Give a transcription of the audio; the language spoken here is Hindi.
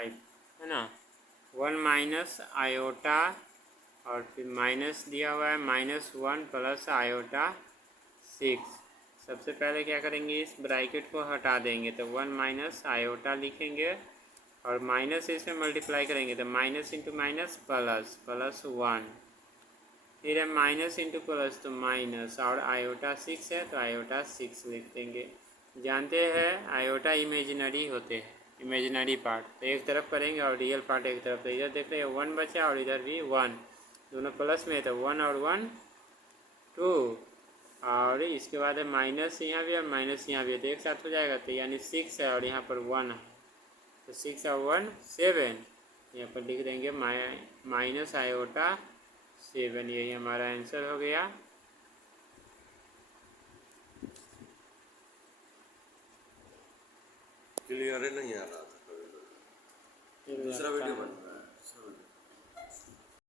5 है ना। 1 माइनस आयोटा और फिर माइनस दिया हुआ है -1 प्लस आयोटा 6। सबसे पहले क्या करेंगे, इस ब्रैकेट को हटा देंगे तो 1 माइनस आयोटा लिखेंगे और माइनस से इसमें मल्टीप्लाई करेंगे तो minus into minus plus plus 1, फिर है माइनस इंटू प्लस तो माइनस, और आयोटा 6 है तो आयोटा 6 लिख देंगे। जानते हैं आयोटा इमेजिनरी होते हैं, इमेजिनरी पार्ट तो एक तरफ करेंगे और रियल पार्ट एक तरफ। तो इधर देख रहे हैं 1 बचा और इधर भी 1, दोनों प्लस में है तो 1 और 1 2, और इसके बाद है माइनस यहाँ भी और माइनस यहाँ भी है तो एक साथ हो जाएगा। तो यानी 6 है और यहाँ पर 1 है तो 6 और 1 7, यहाँ पर लिख देंगे माइनस आयोटा 7। यही हमारा आंसर हो गया। क्लियर नहीं आ रहा था, दूसरा वीडियो बन